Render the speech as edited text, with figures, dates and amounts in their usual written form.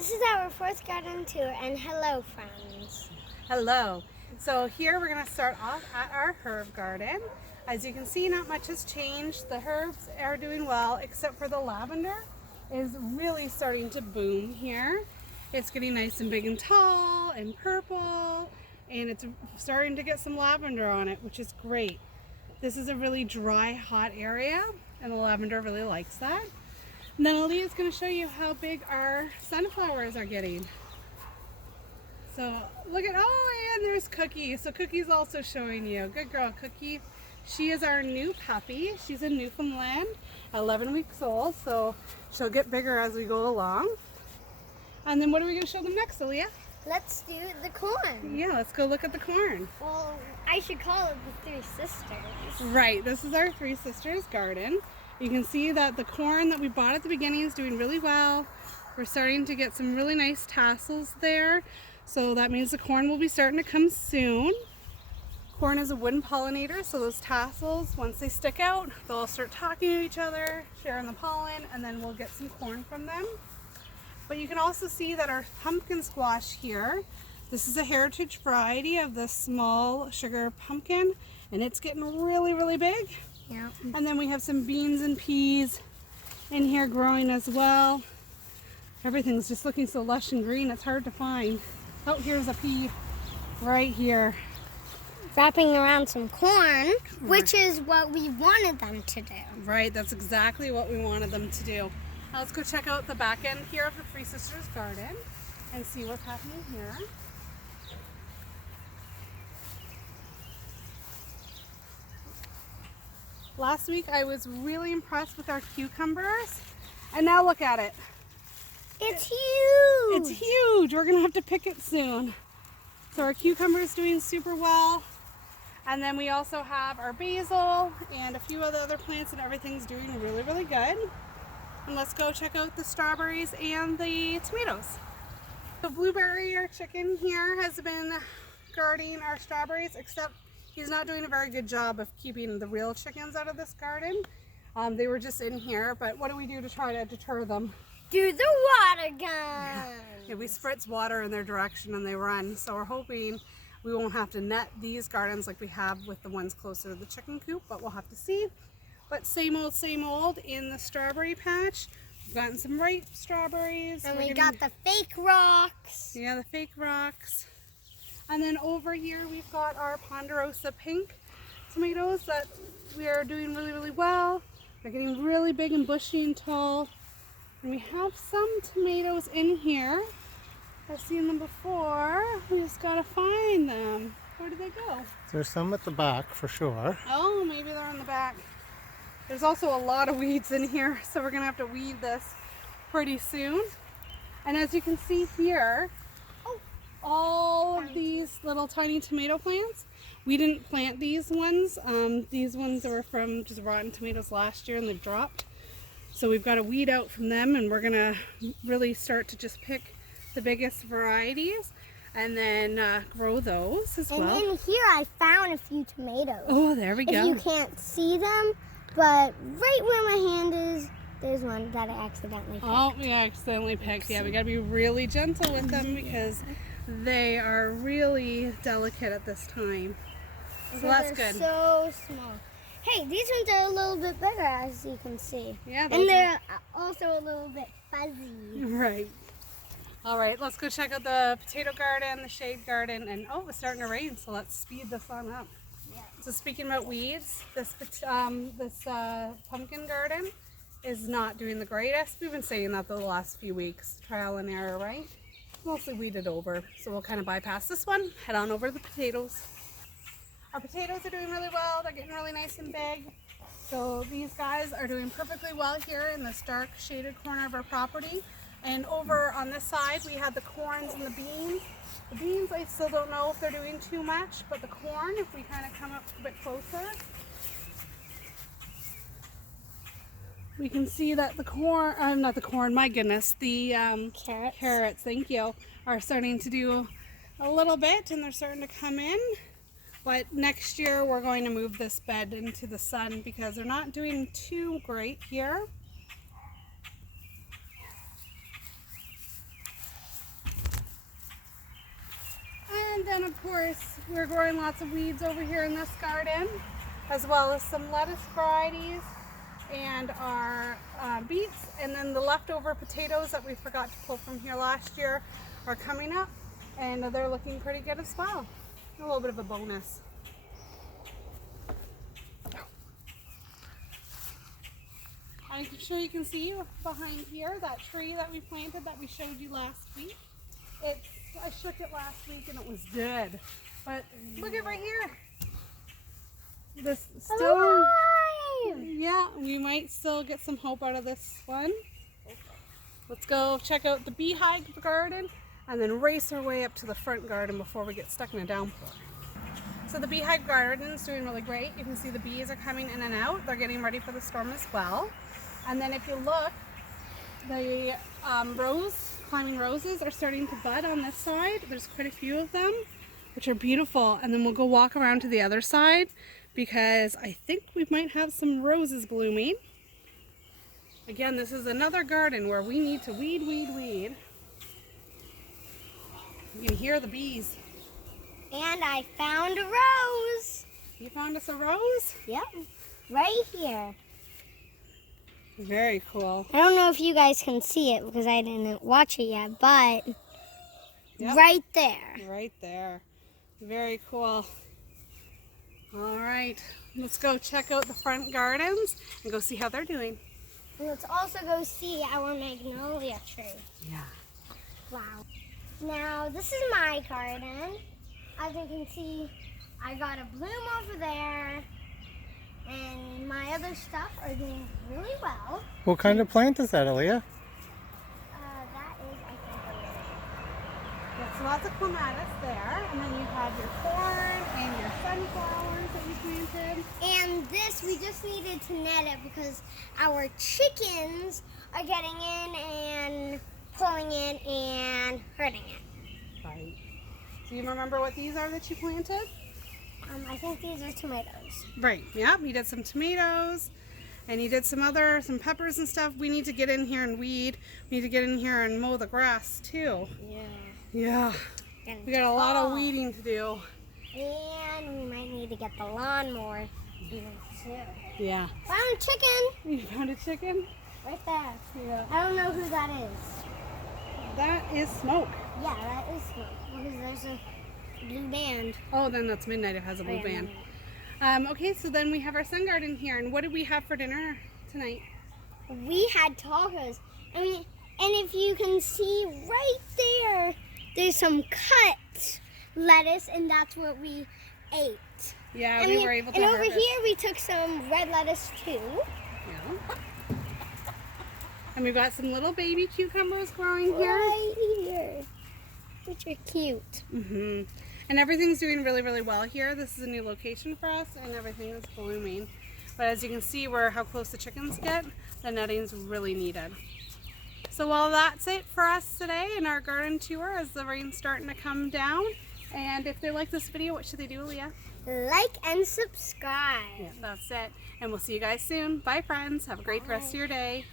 This is our fourth garden tour, and hello, friends. Hello. So here we're going to start off at our herb garden. As you can see, not much has changed. The herbs are doing well, except for the lavender is really starting to boom here. It's getting nice and big and tall and purple, and it's starting to get some lavender on it, which is great. This is a really dry, hot area, and the lavender really likes that. And then Aaliyah's going to show you how big our sunflowers are getting. So look at, oh, and there's Cookie. So Cookie's also showing you. Good girl, Cookie. She is our new puppy. She's in Newfoundland, 11 weeks old, so she'll get bigger as we go along. And then what are we going to show them next, Aaliyah? Let's do the corn. Yeah, let's go look at the corn. Well, I should call it the Three Sisters. Right, this is our Three Sisters garden. You can see that the corn that we bought at the beginning is doing really well. We're starting to get some really nice tassels there. So that means the corn will be starting to come soon. Corn is a wooden pollinator, so those tassels, once they stick out, they'll start talking to each other, sharing the pollen, and then we'll get some corn from them. But you can also see that our pumpkin squash here, this is a heritage variety of the small sugar pumpkin, and it's getting really, really big. Yeah. And then we have some beans and peas in here growing as well. Everything's just looking so lush and green, it's hard to find. Oh, here's a pea right here. Wrapping around some corn, which is what we wanted them to do. Right, that's exactly what we wanted them to do. Now let's go check out the back end here of the Three Sisters garden and see what's happening here. Last week I was really impressed with our cucumbers, and now look at it. It's huge! It's huge! We're gonna have to pick it soon. So our cucumber is doing super well. And then we also have our basil and a few other plants, and everything's doing really, really good. And let's go check out the strawberries and the tomatoes. The Blueberry, our chicken here, has been guarding our strawberries, except he's not doing a very good job of keeping the real chickens out of this garden. They were just in here, but what do we do to try to deter them? Do the water gun! Yeah, we spritz water in their direction and they run. So we're hoping we won't have to net these gardens like we have with the ones closer to the chicken coop, but we'll have to see. But same old in the strawberry patch. We've gotten some ripe strawberries. And we got the fake rocks. Yeah, the fake rocks. And then over here we've got our Ponderosa pink tomatoes that we are doing really, really well. They're getting really big and bushy and tall. And we have some tomatoes in here. I've seen them before. We just gotta find them. Where did they go? There's some at the back for sure. Oh, maybe they're in the back. There's also a lot of weeds in here, so we're gonna have to weed this pretty soon. And as you can see here, all of these little tiny tomato plants, we didn't plant these ones. These ones were from just rotten tomatoes last year and they dropped. So we've got to weed out from them, and we're gonna really start to just pick the biggest varieties and then grow those as well. And in here I found a few tomatoes. Oh, there we go. You can't see them, but right where my hand is, there's one that I accidentally picked. Oh, we accidentally picked. Yeah, we gotta be really gentle with them because they are really delicate at this time. So that's They're good. so small. Hey, these ones are a little bit bigger, as you can see. Yeah, And they're also a little bit fuzzy. right. All right, let's go check out the potato garden, the shade garden, and oh, it's starting to rain, so let's speed this on up. Yeah. So speaking about weeds, this pumpkin garden is not doing the greatest. We've been saying that the last few weeks, trial and error, right? Mostly weeded over, so we'll kind of bypass this one, head on over to the potatoes. Our potatoes are doing really well. They're getting really nice and big. So these guys are doing perfectly well here in this dark shaded corner of our property. And over on this side, we had the corns and the beans. The beans, I still don't know if they're doing too much, but the corn, if we kind of come up a bit closer, we can see that the corn, not the corn, my goodness, the carrots, thank you, are starting to do a little bit, and they're starting to come in. But next year we're going to move this bed into the sun because they're not doing too great here. then of course we're growing lots of weeds over here in this garden, as well as some lettuce varieties and our beets, and then the leftover potatoes that we forgot to pull from here last year are coming up, and they're looking pretty good as well. A little bit of a bonus. I'm sure you can see behind here that tree that we planted that we showed you last week. I shook it last week and it was dead. But look at right here. This still, Alive! yeah, we might still get some hope out of this one. Let's go check out the Beehive Garden and then race our way up to the front garden before we get stuck in a downpour. So the Beehive Garden is doing really great. You can see the bees are coming in and out. They're getting ready for the storm as well. And then if you look, the climbing roses are starting to bud on this side. There's quite a few of them, which are beautiful. And then we'll go walk around to the other side because I think we might have some roses blooming. Again, this is another garden where we need to weed, weed, weed. You can hear the bees. And I found a rose. You found us a rose? Yep, right here. Very cool. I don't know if you guys can see it because I didn't watch it yet, but Yep. right there. Right there. Very cool. All right, let's go check out the front gardens and go see how they're doing. And let's also go see our magnolia tree. Yeah. Wow. Now, this is my garden. As you can see, I got a bloom over there. And my other stuff are doing really well. What kind of plant is that, Aaliyah? That is, I think, a lily. Yes, lots of clematis there. And then you have your corn and your sunflowers that you planted. And this, we just needed to net it because our chickens are getting in and pulling in and hurting it. Right. Do you remember what these are that you planted? I think these are tomatoes. Right. Yep. You did some tomatoes, and you did some peppers and stuff. We need to get in here and weed. We need to get in here and mow the grass too. Yeah. Yeah. And We got a lot of weeding to do. And we might need to get the lawnmower even too. Yeah. Found a chicken You found a chicken? right there. Yeah. I don't know who that is. That is smoke. Yeah, that is smoke because there's a blue band. Oh, then that's midnight. It has a blue band. Okay, so then we have our sun garden here. And what did we have for dinner tonight? We had tacos. I mean, and if you can see right there, there's some cut lettuce, and that's what we ate. Yeah, I we mean, were able to and over harvest. here we took some red lettuce too. Yeah. And we've got some little baby cucumbers growing here. Right here, which are cute. Mm-hmm. And everything's doing really, really well here. This is a new location for us, and everything is blooming. But as you can see, how close the chickens get, the netting's really needed. So well, that's it for us today in our garden tour as the rain's starting to come down. And if they like this video, what should they do, Leah? Like and subscribe. Yeah, that's it. And we'll see you guys soon. Bye, friends. Have a great rest of your day.